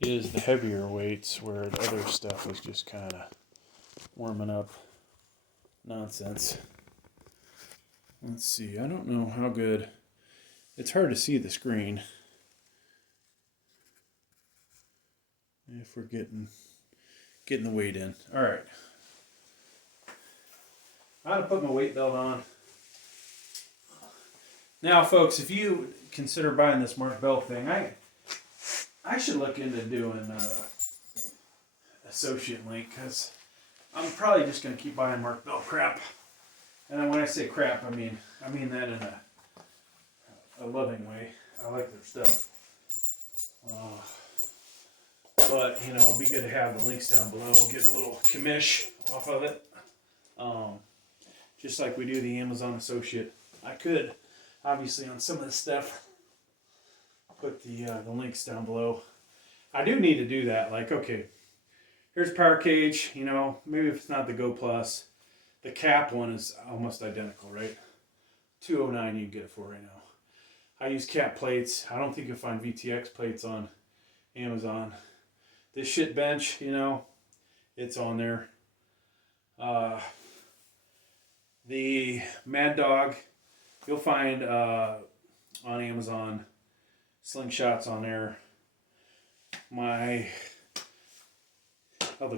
is the heavier weights, where the other stuff was just kind of warming up nonsense. Let's see, I don't know how good, it's hard to see the screen if we're getting the weight in. All right, I'm gonna put my weight belt on. Now, folks, if you consider buying this Mark Bell thing, I should look into doing associate link, because I'm probably just gonna keep buying Mark Bell crap. And then when I say crap, I mean that in a loving way. I like their stuff. But, you know, it'd be good to have the links down below, get a little commish off of it. Just like we do the Amazon Associate. I could, obviously, on some of this stuff, put the links down below. I do need to do that. Like, okay, here's power cage, you know, maybe if it's not the Go Plus, the cap one is almost identical, right? $209 you can get it for right now. I use cap plates. I don't think you'll find VTX plates on Amazon. This shit bench, you know, it's on there. The Mad Dog, you'll find on Amazon. Slingshots on there. The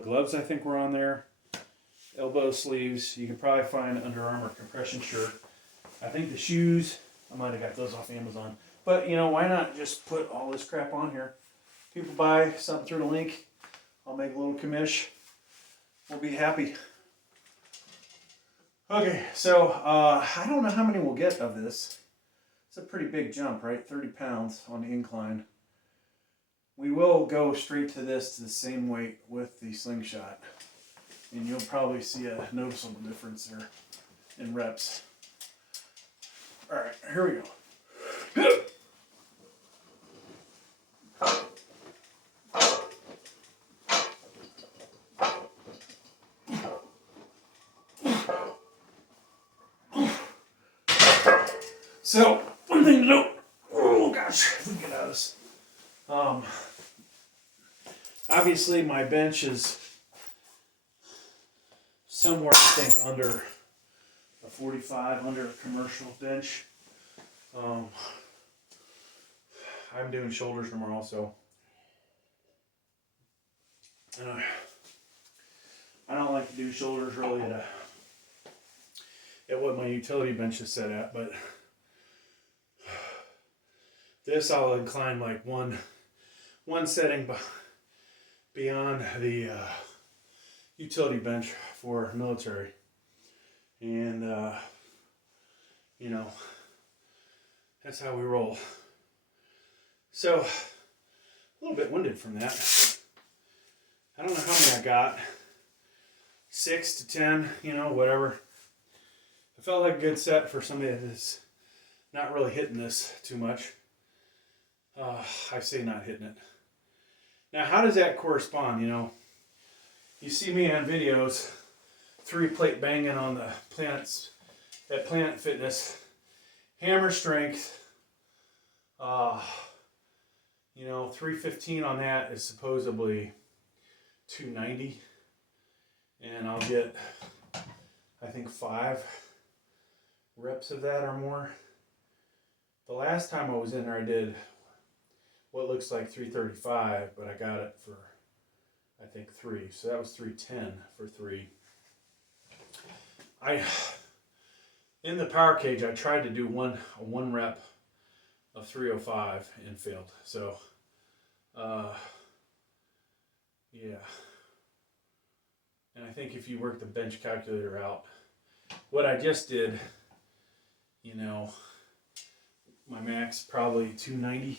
gloves I think were on there. Elbow sleeves. You can probably find Under Armour compression shirt. I think the shoes, I might have got those off Amazon. But, you know, why not just put all this crap on here? People buy something through the link. I'll make a little commish. We'll be happy. Okay, so I don't know how many we'll get of this. It's a pretty big jump, right? 30 pounds on the incline. We will go straight to this, to the same weight with the slingshot. And you'll probably see a noticeable difference there in reps. All right, here we go. So, one thing to note, oh gosh, if we can get out of this. Obviously my bench is somewhere, I think, under a 45, under a commercial bench. I'm doing shoulders tomorrow, so I don't like to do shoulders really at what my utility bench is set at, but this I'll incline like one setting beyond the utility bench for military. And, you know, that's how we roll. So, a little bit winded from that. I don't know how many I got. 6 to 10, you know, whatever. It felt like a good set for somebody that is not really hitting this too much. I say not hitting it. Now, how does that correspond, you know? You see me on videos, 3-plate banging on the at Planet Fitness. Hammer strength, you know, 315 on that is supposedly 290. And I'll get, I think, 5 reps of that or more. The last time I was in there, I did what looks like 335, but I got it for, I think, 3. So that was 310 for 3. In the power cage, I tried to do a 1 rep of 305 and failed. So, yeah. And I think if you work the bench calculator out, what I just did, you know, my max probably 290,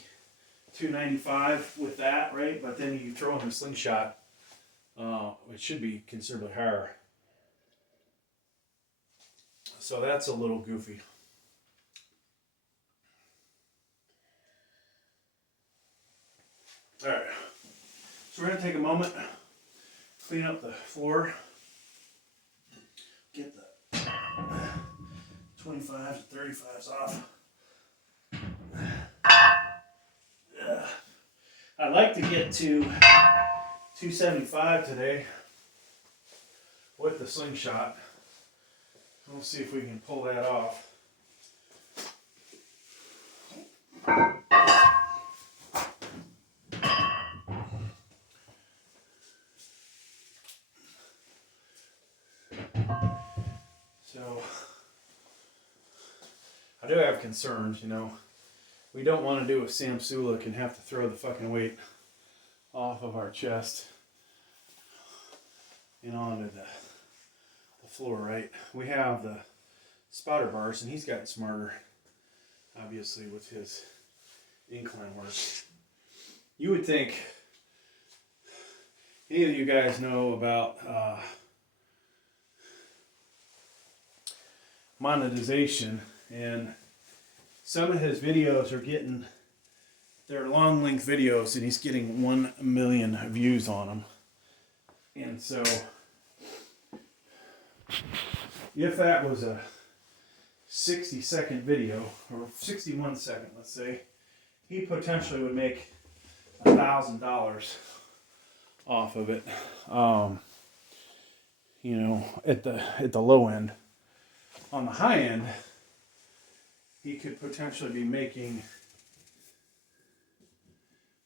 295 with that, right? But then you throw in a slingshot, it should be considerably higher. So that's a little goofy. All right, so we're gonna take a moment, clean up the floor, get the 25s to 35s off. I I'd like to get to 275 today with the slingshot. We'll see if we can pull that off. So, I do have concerns, you know. We don't want to do a Sam Sulek and have to throw the fucking weight off of our chest and onto the floor, right? We have the spotter bars, and he's gotten smarter, obviously, with his incline work. You would think, any of you guys know about monetization, and some of his videos are getting, they're long length videos, and he's getting 1 million views on them. And so, if that was a 60-second video, or 61 second, let's say, he potentially would make $1,000 off of it. You know, at the low end. On the high end, he could potentially be making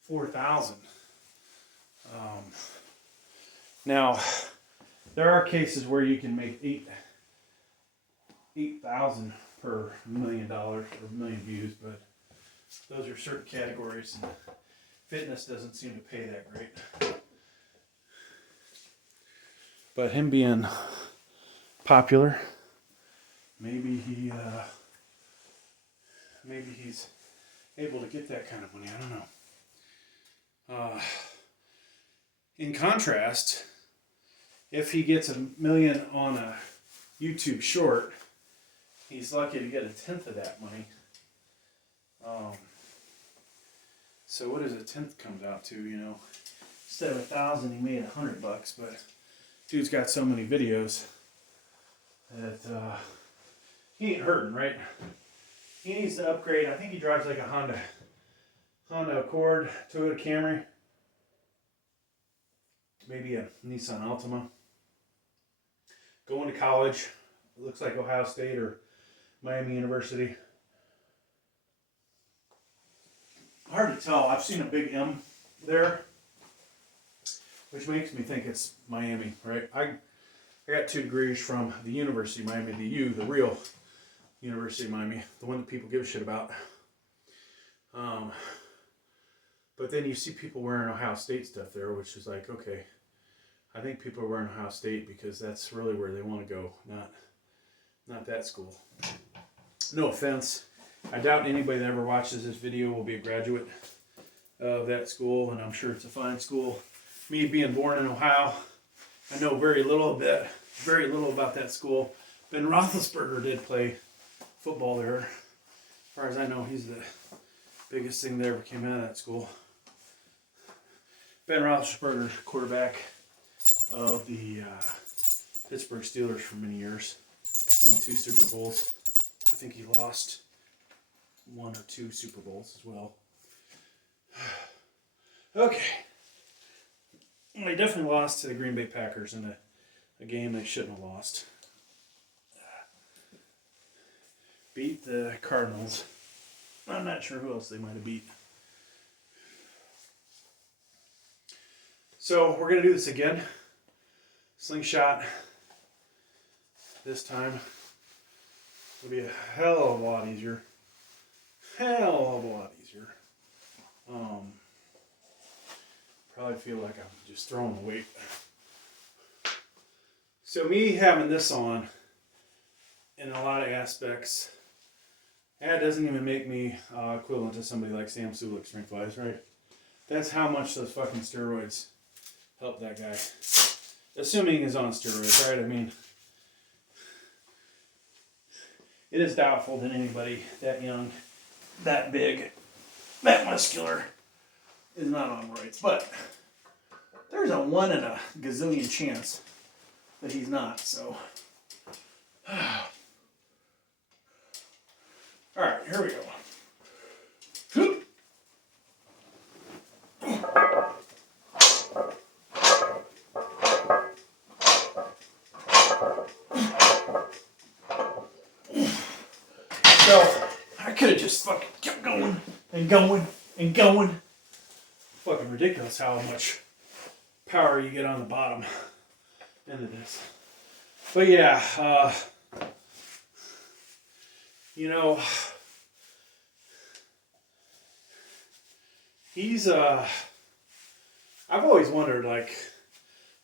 $4,000. Now, there are cases where you can make $8,000 per $1 million or 1 million views, but those are certain categories, and fitness doesn't seem to pay that great. But him being popular, maybe he's able to get that kind of money. I don't know. In contrast, if he gets 1 million on a YouTube short, he's lucky to get 1/10 of that money. So what does 1/10 comes out to? You know, instead of 1,000, he made $100. But dude's got so many videos that he ain't hurting, right? He needs to upgrade. I think he drives like a Honda Accord, Toyota Camry, maybe a Nissan Altima. Going to college, it looks like Ohio State or Miami University. Hard to tell. I've seen a big M there, which makes me think it's Miami, right? I got 2 degrees from the University of Miami, the real University of Miami, the one that people give a shit about. But then you see people wearing Ohio State stuff there, which is like, okay, I think people are wearing Ohio State because that's really where they want to go, not that school. No offense. I doubt anybody that ever watches this video will be a graduate of that school, and I'm sure it's a fine school. Me being born in Ohio, I know very little about that school. Ben Roethlisberger did play football there. As far as I know, he's the biggest thing that ever came out of that school. Ben Roethlisberger, quarterback of the Pittsburgh Steelers for many years. Won 2 Super Bowls. I think he lost 1 or 2 Super Bowls as well. Okay. Well, he definitely lost to the Green Bay Packers in a game they shouldn't have lost. Beat the Cardinals. I'm not sure who else they might have beat. So we're going to do this again. Slingshot. This time will be a hell of a lot easier. Probably feel like I'm just throwing the weight. So me having this on, in a lot of aspects, that doesn't even make me equivalent to somebody like Sam Sulek strength-wise, right? That's how much those fucking steroids help that guy. Assuming he's on steroids, right? I mean, it is doubtful that anybody that young, that big, that muscular is not on roids. But there's a 1 in a gazillion chance that he's not, so. Alright, here we go. just fucking kept going and going and going. Fucking ridiculous how much power you get on the bottom end of this. But yeah, you know, he's, I've always wondered, like,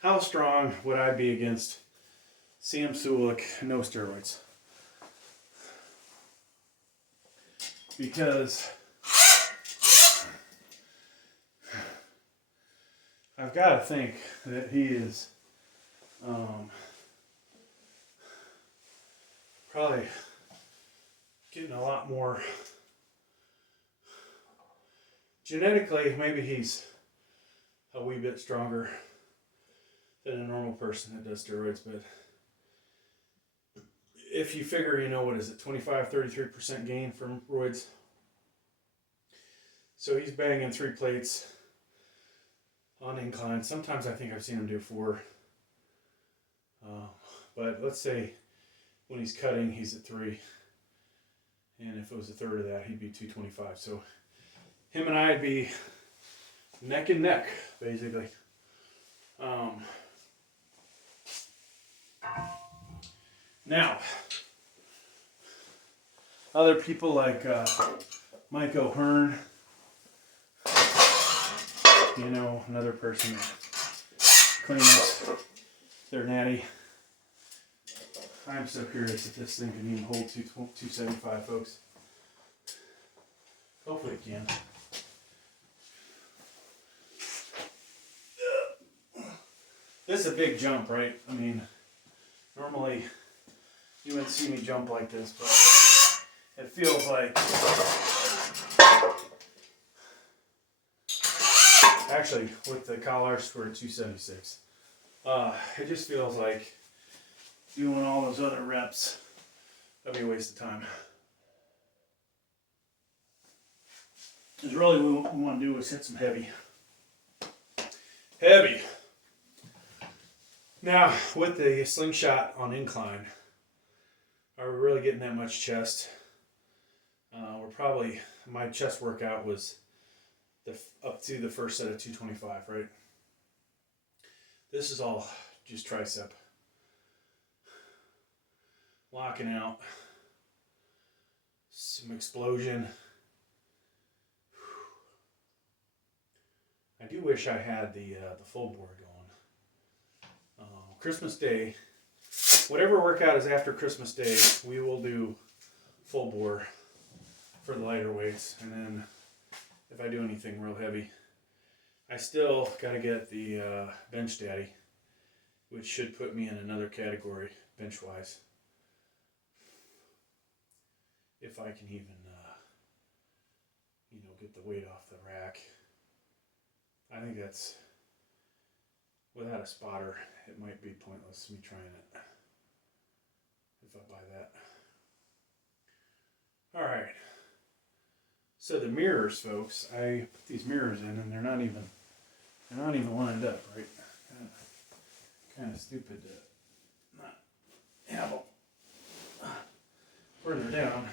how strong would I be against Sam Sulek, no steroids? Because I've got to think that he is probably getting a lot more genetically. Maybe he's a wee bit stronger than a normal person that does steroids, but if you figure, you know, what is it, 25-33% gain from roids, so he's banging 3 plates on incline. Sometimes I think I've seen him do 4, but let's say when he's cutting, he's at 3. And if it was a third of that, he'd be 225. So him and I'd be neck and neck, basically. Now, other people like Mike O'Hearn, you know, another person that claims they're natty. I'm so curious if this thing can even hold 275, folks. Hopefully it can. This is a big jump, right? I mean, normally you wouldn't see me jump like this, but it feels like... Actually, with the collars, we're at 276. It just feels like doing all those other reps, that'd be a waste of time. Because really what we want to do is hit some heavy. Heavy. Now, with the slingshot on incline, are we really getting that much chest? We're probably, my chest workout was up to the first set of 225, right? This is all just tricep. Locking out. Some explosion. I do wish I had the full board going. Christmas Day, whatever workout is after Christmas Day, we will do full bore for the lighter weights. And then if I do anything real heavy, I still got to get the bench daddy, which should put me in another category bench wise. If I can even, you know, get the weight off the rack. I think that's, without a spotter, it might be pointless me trying it. If I buy that. Alright. So the mirrors, folks, I put these mirrors in and they're not even lined up, right? Kind of stupid to not have them further down.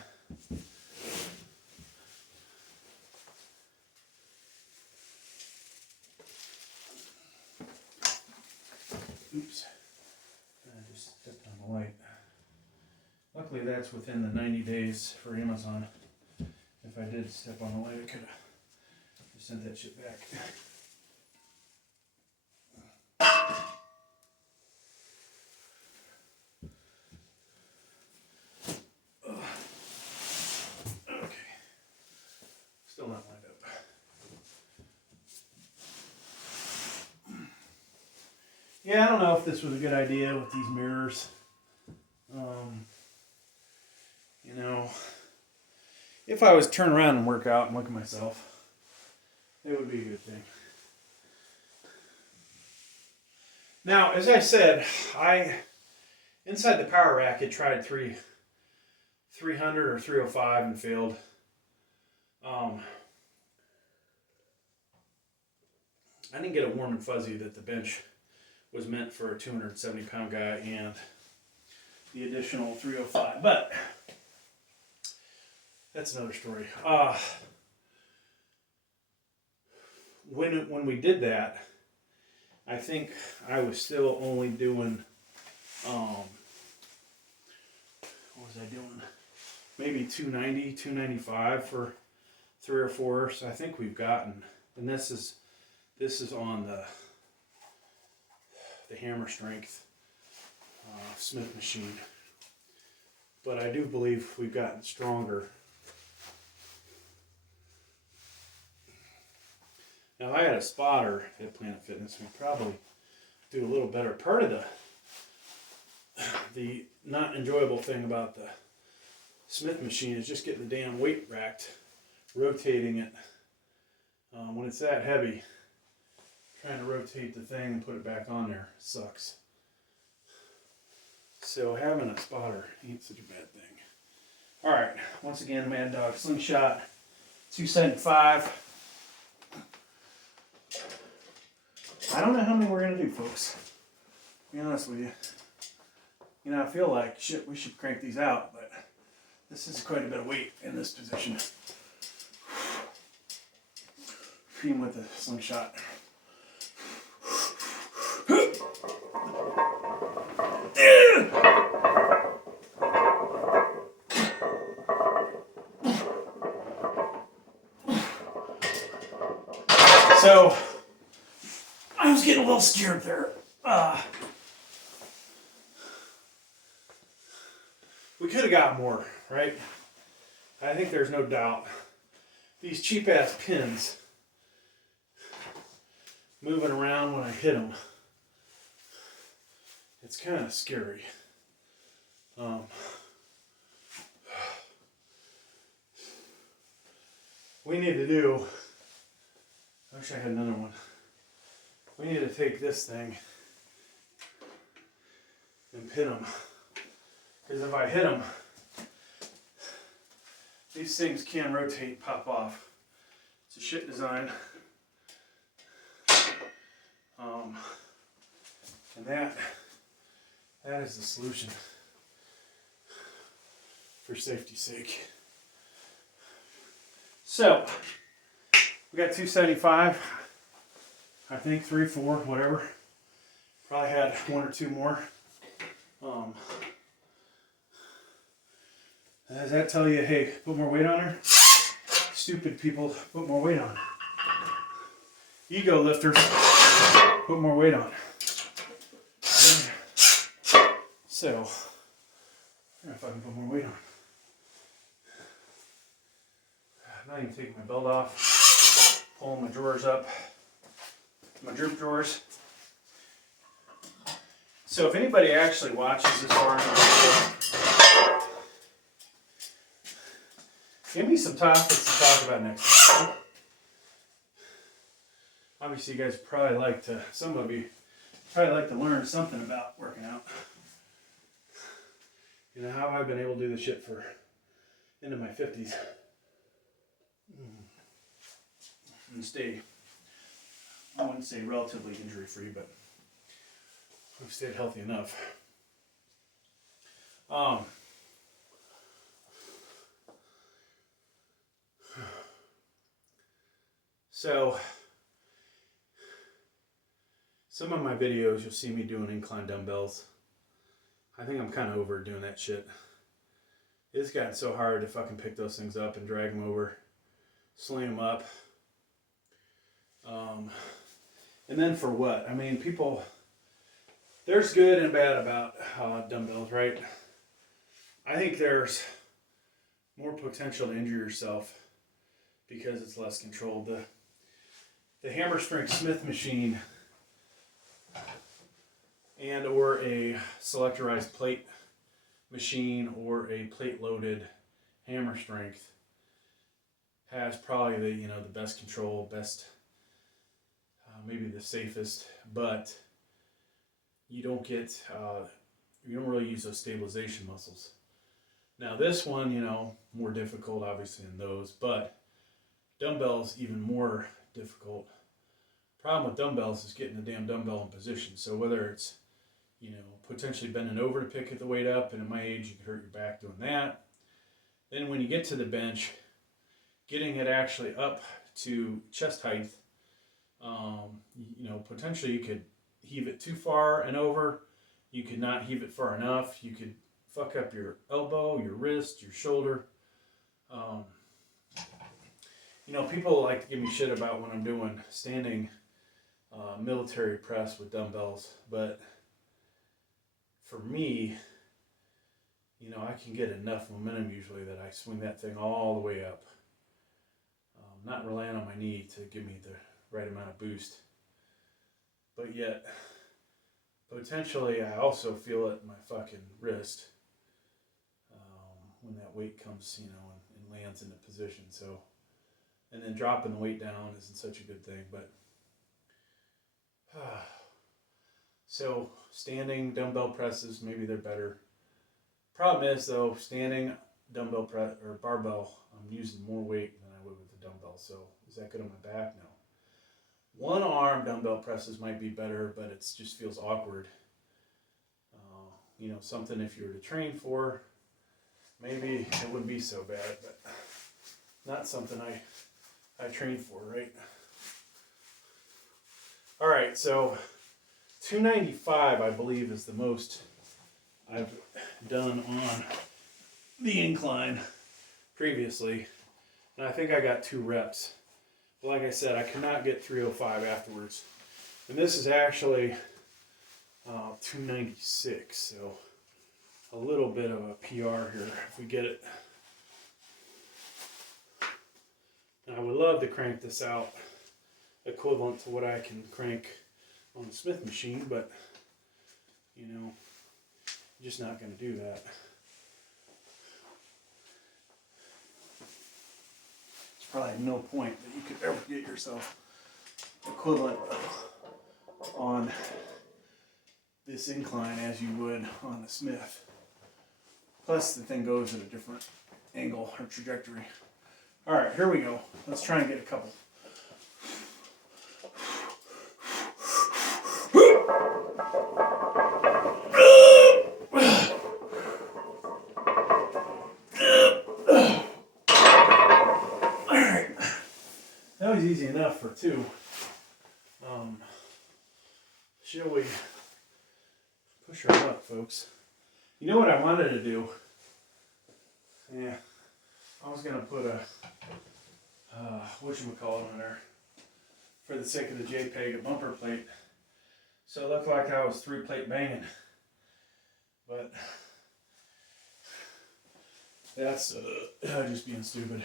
Oops. I just stepped on the light. Luckily that's within the 90 days for Amazon. If I did step on the light, I could have just sent that shit back. Okay. Still not lined up. Yeah, I don't know if this was a good idea with these mirrors. You know, if I was to turn around and work out and look at myself, it would be a good thing. Now, as I said, inside the power rack, I tried 300 or 305 and failed. I didn't get a warm and fuzzy that the bench was meant for a 270-pound guy and the additional 305. But That's another story. When we did that, I think I was still only doing, what was I doing? Maybe 290, 295 for 3 or 4. So I think we've gotten, and this is on the hammer strength Smith machine. But I do believe we've gotten stronger. Now, if I had a spotter at Planet Fitness, we'd probably do a little better. Part of the not enjoyable thing about the Smith machine is just getting the damn weight racked, rotating it. When it's that heavy, trying to rotate the thing and put it back on there sucks. So having a spotter ain't such a bad thing. All right, once again, Mad Dog Slingshot, 275. I don't know how many we're gonna do, folks. To be honest with you. You know, I feel like shit. We should crank these out, but this is quite a bit of weight in this position. Even with the slingshot. So I was getting a little scared there. We could have got more, right? I think there's no doubt. These cheap ass pins moving around when I hit them, it's kind of scary. We need to do, I wish I had another one. We need to take this thing and pin them. Because if I hit them, these things can rotate, pop off. It's a shit design. And that is the solution for safety's sake. So, we got 275, I think 3, 4, whatever. Probably had 1 or 2 more. Does that tell you, hey, put more weight on her? Stupid people, put more weight on. Ego lifters, put more weight on. So, I don't know if I can put more weight on. I'm not even taking my belt off. Pulling my drawers up. My droop drawers. So if anybody actually watches this far in the video, give me some topics to talk about next time. Obviously you guys probably like to, some of you probably like to learn something about working out. You know, how have I been able to do this shit for into my 50s? And stay, I wouldn't say relatively injury free, but I've stayed healthy enough. So some of my videos you'll see me doing incline dumbbells. I think I'm kind of over doing that shit. It's gotten so hard to fucking pick those things up and drag them over, sling them up. And then for what? I mean, people, there's good and bad about dumbbells, right? I think there's more potential to injure yourself because it's less controlled. The hammer strength Smith machine and or a selectorized plate machine or a plate loaded hammer strength has probably the best control, best maybe the safest, but you don't really use those stabilization muscles. Now this one, more difficult obviously than those, but dumbbells even more difficult. Problem with dumbbells is getting the damn dumbbell in position. So whether it's potentially bending over to pick the weight up, and at my age you could hurt your back doing that. Then when you get to the bench, getting it actually up to chest height, potentially you could heave it too far and over. You could not heave it far enough. You could fuck up your elbow, your wrist, your shoulder. People like to give me shit about when I'm doing standing military press with dumbbells, but for me, I can get enough momentum usually that I swing that thing all the way up. Not relying on my knee to give me the right amount of boost. But yet, potentially, I also feel it in my fucking wrist when that weight comes, and lands in the position. So, and then dropping the weight down isn't such a good thing. But so standing dumbbell presses, maybe they're better. Problem is though, standing dumbbell press or barbell, I'm using more weight than I would with the dumbbell. So is that good on my back? No. One arm dumbbell presses might be better, but it just feels awkward. Something if you were to train for, maybe it wouldn't be so bad, but not something I train for, right? All right, so 295, I believe, is the most I've done on the incline previously, and I think I got 2 reps. But like I said, I cannot get 305 afterwards, and this is actually 296, so a little bit of a PR here if we get it. And I would love to crank this out equivalent to what I can crank on the Smith machine, but I'm just not going to do that. There's probably no point that you could ever get yourself equivalent on this incline as you would on the Smith. Plus the thing goes at a different angle or trajectory. All right, here we go. Let's try and get a couple. That was easy enough for 2. Shall we push her up, folks? You know what I wanted to do? Yeah, I was gonna put a whatchamacallit on there for the sake of the JPEG, a bumper plate, so it looked like I was 3-plate banging. But that's just being stupid.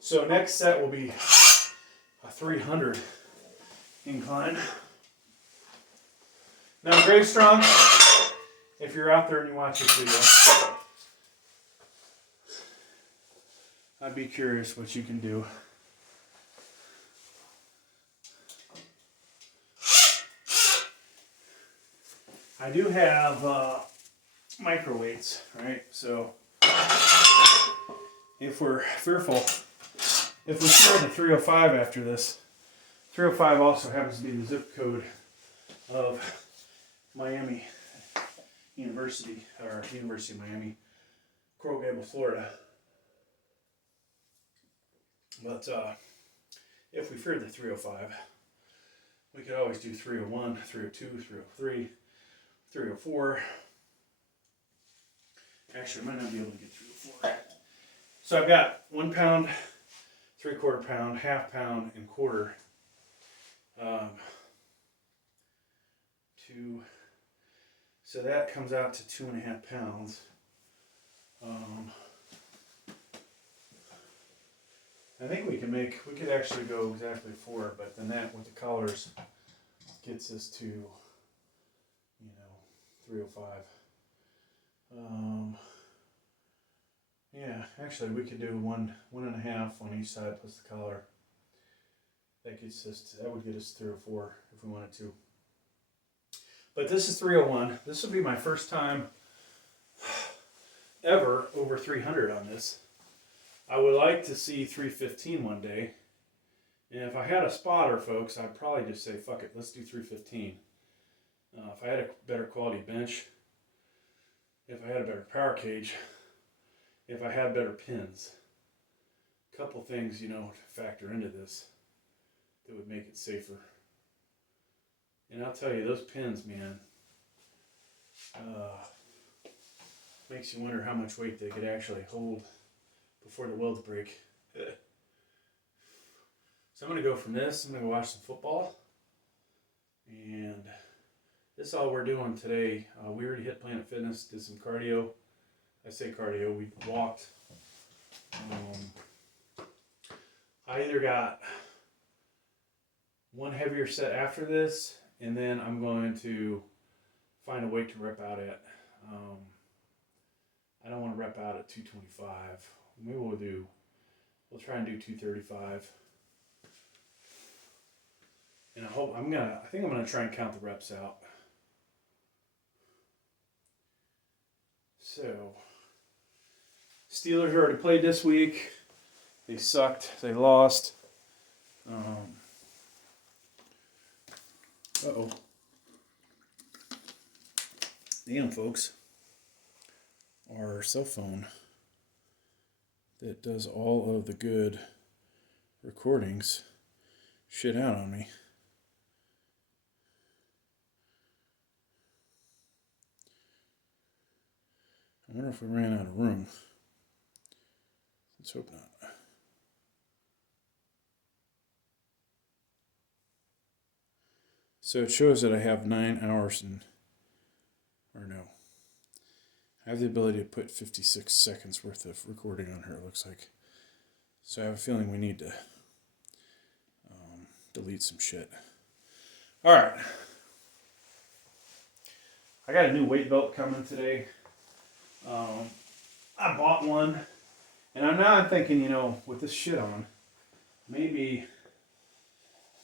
So next set will be a 300 incline. Now, Grave Strong, if you're out there and you watch this video, I'd be curious what you can do. I do have microweights, right? So if we're fearful, if we throw the 305 after this, 305 also happens to be the zip code of Miami University, or University of Miami, Coral Gables, Florida. But if we feared the 305, we could always do 301, 302, 303, 304. Actually, I might not be able to get 304. So I've got 1 pound, 3/4 pound, half pound, and quarter. So that comes out to 2.5 pounds. I think we could actually go exactly 4, but then that with the collars gets us to, 305. Yeah, actually we could do 1.5 on each side plus the collar. That would get us 304 if we wanted to. But this is 301. This will be my first time ever over 300 on this. I would like to see 315 one day. And if I had a spotter, folks, I'd probably just say, fuck it, let's do 315. If I had a better quality bench, if I had a better power cage, if I had better pins. A couple things, you know, to factor into this that would make it safer. And I'll tell you, those pins, man, makes you wonder how much weight they could actually hold before the welds break. So I'm going to go from this, I'm going to go watch some football. And this is all we're doing today. We already hit Planet Fitness, did some cardio. I say cardio, we walked. I either got one heavier set after this, and then I'm going to find a weight to rep out at. I don't want to rep out at 225. Maybe we'll try and do 235. And I think I'm gonna try and count the reps out. So, Steelers already played this week. They sucked. They lost. Uh-oh. Damn, folks. Our cell phone that does all of the good recordings shit out on me. I wonder if we ran out of room. Let's hope not. So it shows that I have 9 hours I have the ability to put 56 seconds worth of recording on here, it looks like. So I have a feeling we need to delete some shit. Alright. I got a new weight belt coming today. I bought one. And I'm thinking, you know, with this shit on, maybe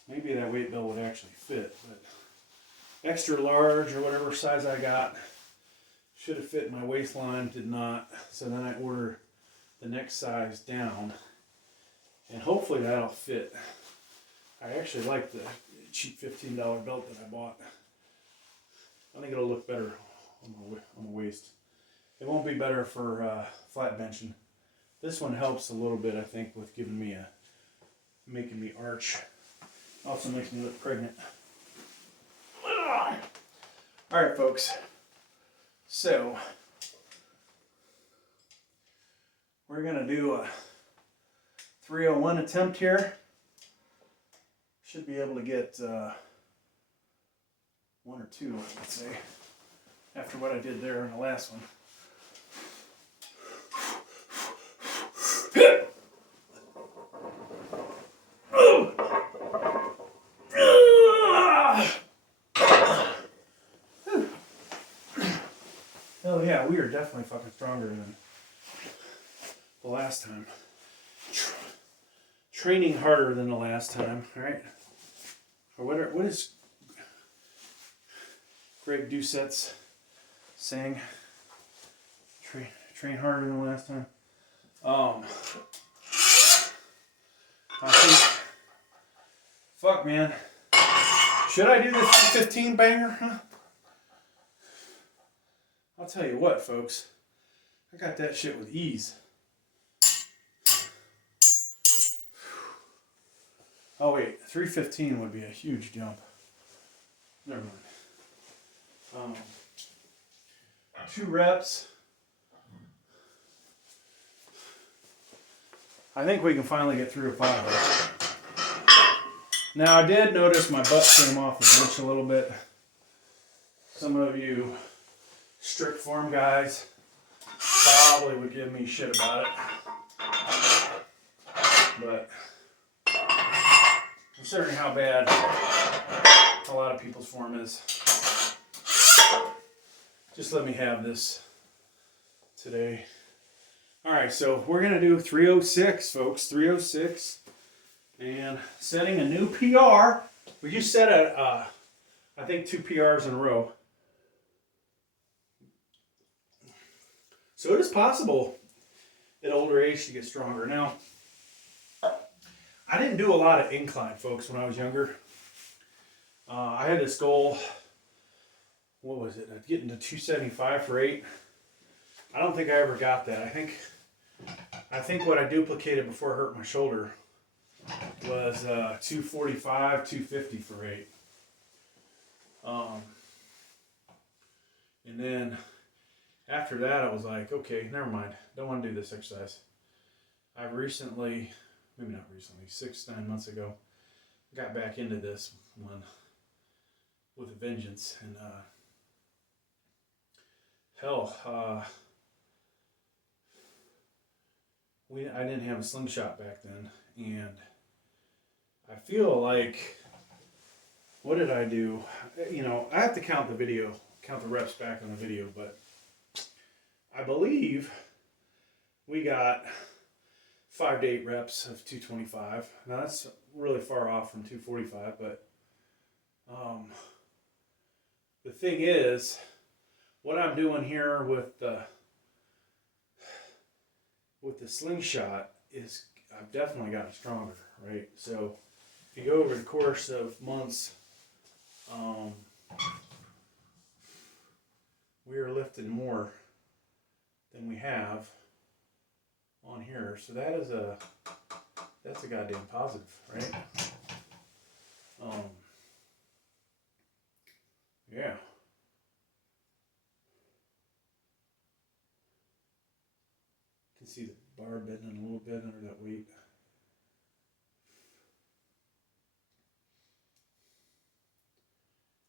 that weight belt would actually fit. But extra large or whatever size I got should have fit my waistline, did not. So then I order the next size down. And hopefully that'll fit. I actually like the cheap $15 belt that I bought. I think it'll look better on my waist. It won't be better for flat benching. This one helps a little bit, I think, with making me arch. Also makes me look pregnant. Alright, folks. So, we're going to do a 301 attempt here. Should be able to get 1 or 2, let's say, after what I did there in the last one. Oh yeah, we are definitely fucking stronger than the last time. Training harder than the last time, right? Or what is Greg Doucette's saying? Train harder than the last time. I think, fuck man, should I do this 15 banger? Huh? I'll tell you what, folks, I got that shit with ease. Oh wait, 315 would be a huge jump. Never mind. 2 reps. I think we can finally get through a 5 reps. Now I did notice my butt came off the bench a little bit. Some of you strict form guys probably would give me shit about it. But considering how bad a lot of people's form is, just let me have this today. Alright, so we're going to do 306, folks. 306. And setting a new PR. We just set I think 2 PRs in a row. So it is possible at older age to get stronger. Now, I didn't do a lot of incline, folks, when I was younger. I had this goal, what was it? I'd get into 275 for 8. I don't think I ever got that. I think I think what I duplicated before I hurt my shoulder was 245, 250 for 8. And then after that, I was like, okay, never mind. Don't want to do this exercise. I recently, maybe not recently, 6-9 months ago, got back into this one with a vengeance. And I didn't have a slingshot back then. And I feel like, what did I do? You know, I have to count the reps back on the video, but I believe we got 5 to 8 reps of 225. Now that's really far off from 245, but the thing is, what I'm doing here with the slingshot is I've definitely gotten stronger, right? So if you go over the course of months, we are lifting more than we have on here. So that's a goddamn positive, right? Yeah. You can see the bar bending a little bit under that weight.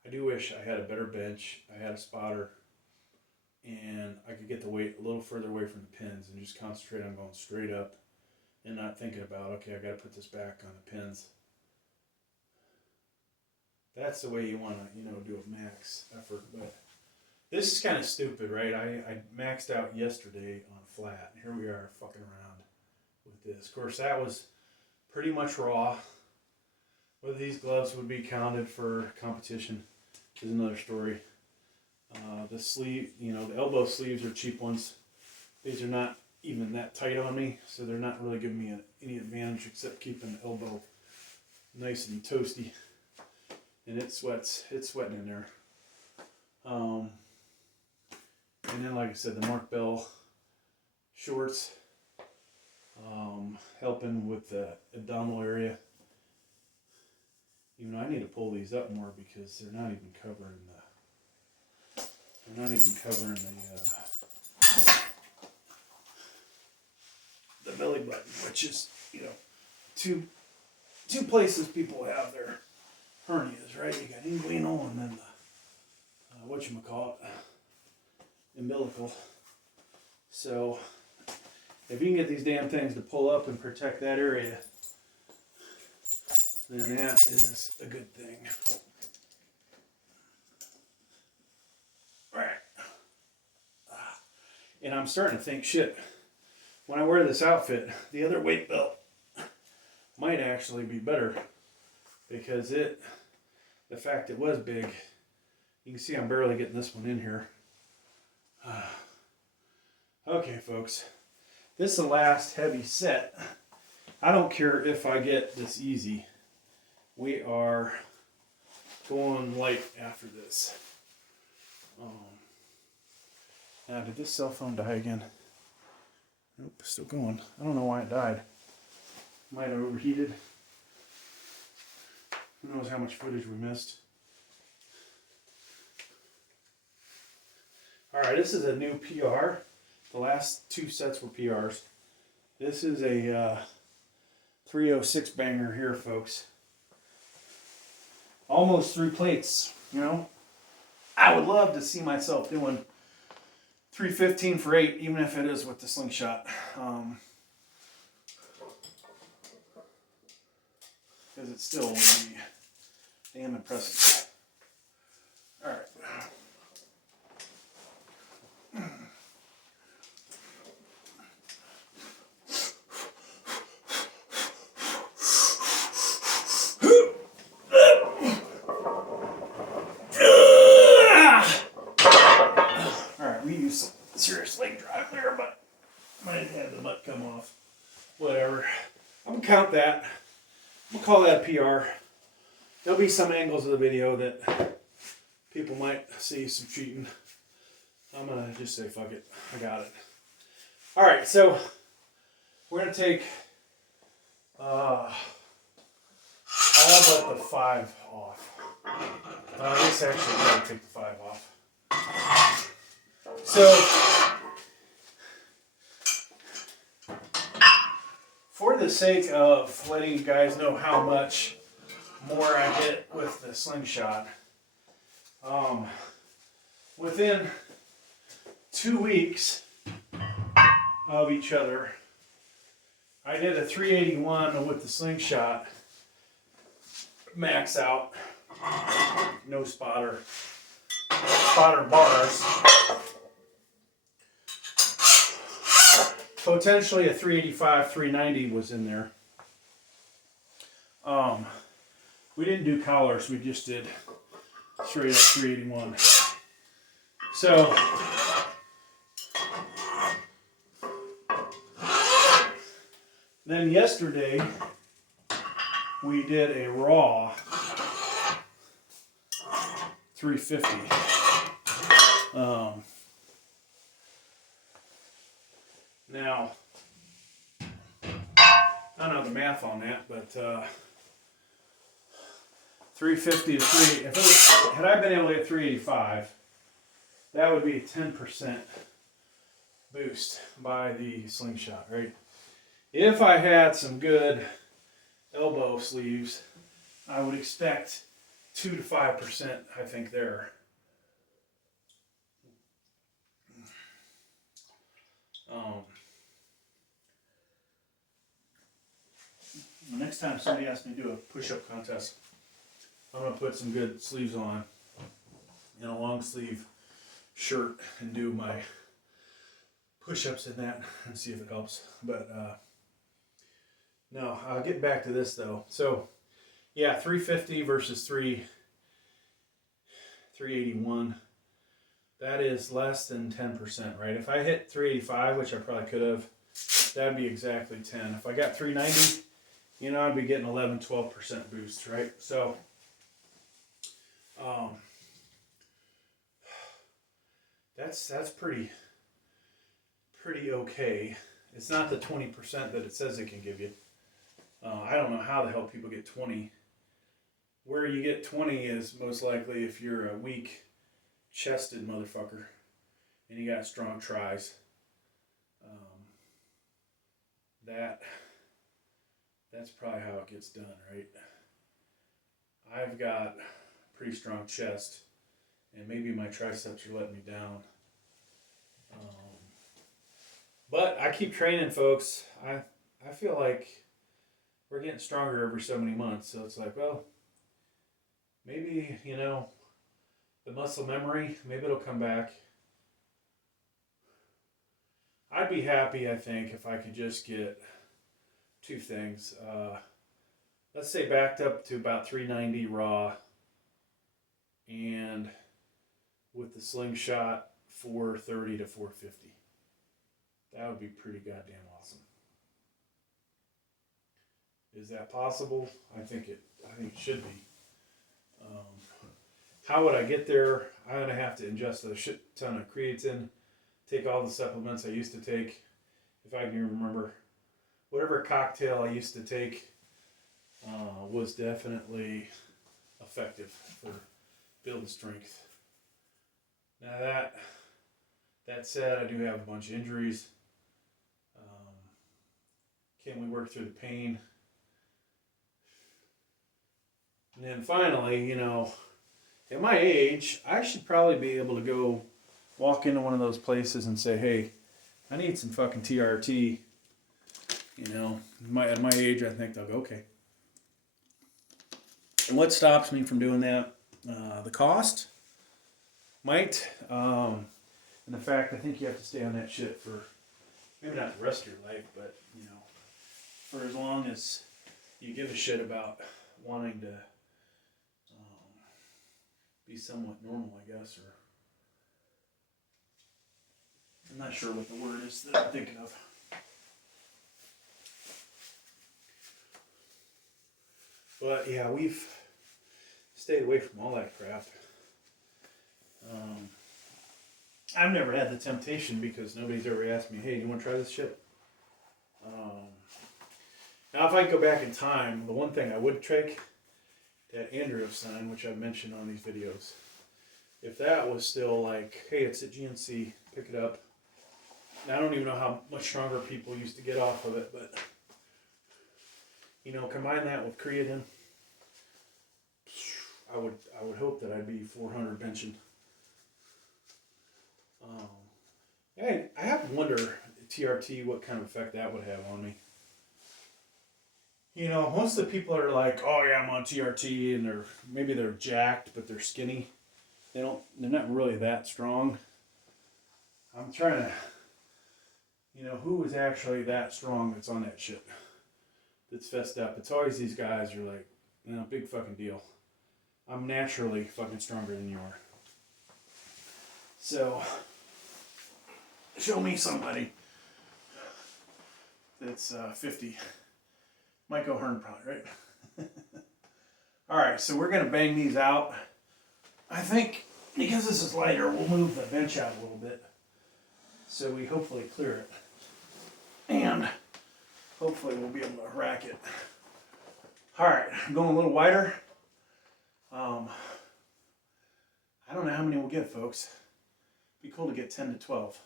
I do wish I had a better bench. I had a spotter, and I could get the weight a little further away from the pins and just concentrate on going straight up and not thinking about, okay, I got to put this back on the pins. That's the way you want to, do a max effort. But this is kind of stupid, right? I maxed out yesterday on flat. Here we are fucking around with this. Of course, that was pretty much raw. Whether these gloves would be counted for competition is another story. The sleeve, the elbow sleeves are cheap ones. These are not even that tight on me, so they're not really giving me any advantage except keeping the elbow nice and toasty. And it sweats. It's sweating in there. And then, like I said, the Mark Bell shorts, helping with the abdominal area. Even though I need to pull these up more because they're not even covering the belly button, which is, two places people have their hernias, right? You got inguinal and then the umbilical. So if you can get these damn things to pull up and protect that area, then that is a good thing. Right. And I'm starting to think, shit, when I wear this outfit, the other weight belt might actually be better because the fact it was big, you can see I'm barely getting this one in here. Okay, folks, this is the last heavy set. I don't care if I get this easy. We are going light after this. Now, did this cell phone die again? Nope, still going. I don't know why it died. Might have overheated. Who knows how much footage we missed. Alright, this is a new PR. The last 2 sets were PRs. This is a 306 banger here, folks. Almost 3 plates, I would love to see myself doing 315 for 8, even if it is with the slingshot. Because it still would be damn impressive. Alright. Serious leg drive there, but might have had the butt come off. Whatever. I'm going to count that. I'm going to call that a PR. There'll be some angles of the video that people might see some cheating. I'm going to just say, fuck it. I got it. Alright, so we're going to take all but the 5 off. I guess actually we're going to take the 5 off. So, for the sake of letting you guys know how much more I hit with the slingshot, within 2 weeks of each other, I did a 381 with the slingshot, max out, no spotter bars. Potentially a 385, 390 was in there. We didn't do collars, we just did straight up 381. So, then yesterday, we did a raw 350. Now, I don't know the math on that, but 350 to 3. Had I been able to get 385, that would be a 10% boost by the slingshot, right? If I had some good elbow sleeves, I would expect 2 to 5%, I think, there. The next time somebody asks me to do a push-up contest, I'm going to put some good sleeves on and a long sleeve shirt and do my push-ups in that and see if it helps. But no, I'll get back to this though. So yeah, 350 versus 381. That is less than 10%, right? If I hit 385, which I probably could have, that'd be exactly 10. If I got 390, you know, I'd be getting 11, 12% boost, right? So, that's pretty okay. It's not the 20% that it says it can give you. I don't know how the hell people get 20. Where you get 20 is most likely if you're a weak-chested motherfucker and you got strong tries. That's probably how it gets done, right? I've got pretty strong chest, and maybe my triceps are letting me down. But I keep training, folks. I feel like we're getting stronger every so many months, so it's like, well, maybe, you know, the muscle memory, maybe it'll come back. I'd be happy, I think, if I could just get 2 things. Let's say backed up to about 390 raw, and with the slingshot 430 to 450. That would be pretty goddamn awesome. Is that possible? I think it should be. How would I get there? I'm gonna have to ingest a shit ton of creatine, take all the supplements I used to take, if I can remember. Whatever cocktail I used to take was definitely effective for building strength. Now that said, I do have a bunch of injuries. Can we work through the pain? And then finally, you know, at my age, I should probably be able to go walk into one of those places and say, hey, I need some fucking TRT. You know, at my age, I think they'll go, okay. And what stops me from doing that? The cost might, and the fact I think you have to stay on that shit for maybe not the rest of your life, but you know, for as long as you give a shit about wanting to be somewhat normal, I guess, or I'm not sure what the word is that I'm thinking of. But yeah, we've stayed away from all that crap. I've never had the temptation because nobody's ever asked me, hey, do you want to try this shit? Now, if I go back in time, the one thing I would take, that Andrew sign, which I've mentioned on these videos, if that was still like, hey, it's at GNC, pick it up. Now, I don't even know how much stronger people used to get off of it, but, you know, combine that with creatine, I would hope that I'd be 400 benching. I have to wonder, TRT, what kind of effect that would have on me. You know, most of the people are like, oh yeah, I'm on TRT, and maybe they're jacked, but they're skinny. They're not really that strong. I'm trying to, you know, who is actually that strong that's on that shit, that's fessed up. It's always these guys who are like, you know, big fucking deal. I'm naturally fucking stronger than you are. So, show me somebody that's 50. Michael Hearn probably, right? Alright, so we're going to bang these out. I think, because this is lighter, we'll move the bench out a little bit. So we hopefully clear it. And hopefully we'll be able to rack it. Alright, I'm going a little wider. I don't know how many we'll get, folks. It'd be cool to get 10 to 12.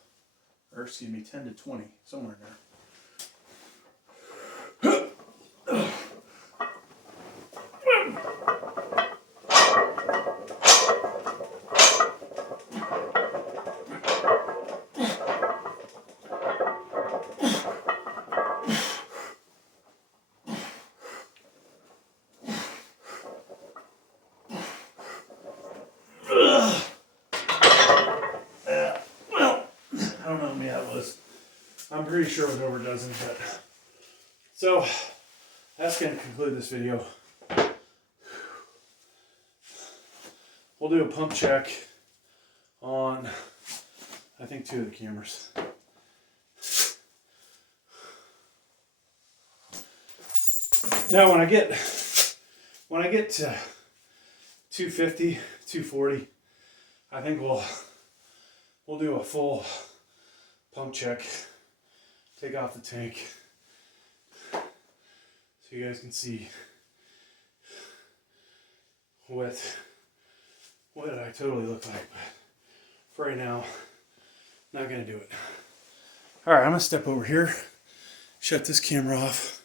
Or excuse me, 10 to 20. Somewhere in there. I'm pretty sure it was over a dozen, but so that's going to conclude this video. We'll do a pump check on, I think, 2 of the cameras. Now, when I get to 250, 240, I think we'll do a full pump check. Take off the tank so you guys can see what I totally look like. But for right now, not gonna do it. All right, I'm gonna step over here, shut this camera off.